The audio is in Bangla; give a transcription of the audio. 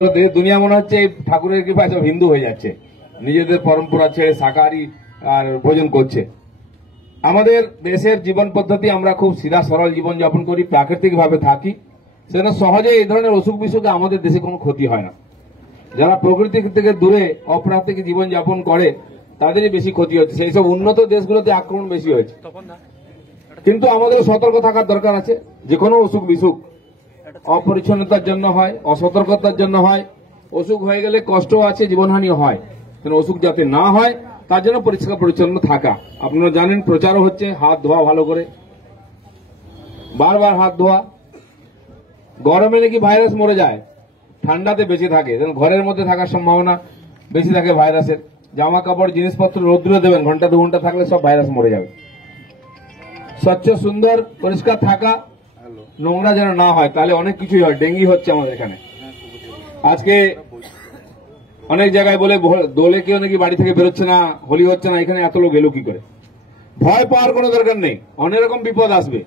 দুনিয়া মনে হচ্ছে এই ঠাকুরের কৃপায় সব হিন্দু হয়ে যাচ্ছে, নিজেদের পরম্পরা ছেড়ে শাকাহারি আর ভোজন করছে। আমাদের দেশের জীবন পদ্ধতি, আমরা খুব সিধা সরল জীবন যাপন করি, প্রাকৃতিক ভাবে থাকি, সেজন্য সহজে এই ধরনের অসুখ বিসুখে আমাদের দেশে কোনো ক্ষতি হয় না। যারা প্রকৃতি থেকে দূরে অপ্রাকৃতিক জীবন যাপন করে তাদেরই বেশি ক্ষতি হচ্ছে। সেই সব উন্নত দেশগুলোতে আক্রমণ বেশি হয়েছে। কিন্তু আমাদের সতর্ক থাকার দরকার আছে। যে কোনো অসুখ বিসুখ অপরিচ্ছন্নতার জন্য হয়, অসতর্কতার জন্য হয়। অসুখ হয়ে গেলে কষ্ট আছে, জীবনহানিও হয়। অসুখ যাতে না হয় তার জন্য পরিষ্কার পরিচ্ছন্ন থাকা। আপনারা জানেন, প্রচারও হচ্ছে হাত ধোয়া ভালো করে, বারবার হাত ধোয়া। গরমে নাকি ভাইরাস মরে যায়, ঠান্ডাতে বেঁচে থাকে। ঘরের মধ্যে থাকার সম্ভাবনা বেশি থাকে ভাইরাসের। জামা কাপড় জিনিসপত্র রৌদ্রে দেবেন, ঘন্টা 2 ঘন্টা থাকলে সব ভাইরাস মরে যাবে। স্বচ্ছ সুন্দর পরিষ্কার থাকা, নোংরা যেন না হয়, তাহলে অনেক কিছুই হয়। ডেঙ্গি হচ্ছে আমাদের এখানে। আজকে অনেক জায়গায় বলে দোলে কেউ নাকি বাড়ি থেকে বেরোচ্ছে না, হোলি হচ্ছে না, এখানে এত লোক এলো কি করে? ভয় পাওয়ার কোনো দরকার নেই, অনেক রকম বিপদ আসবে।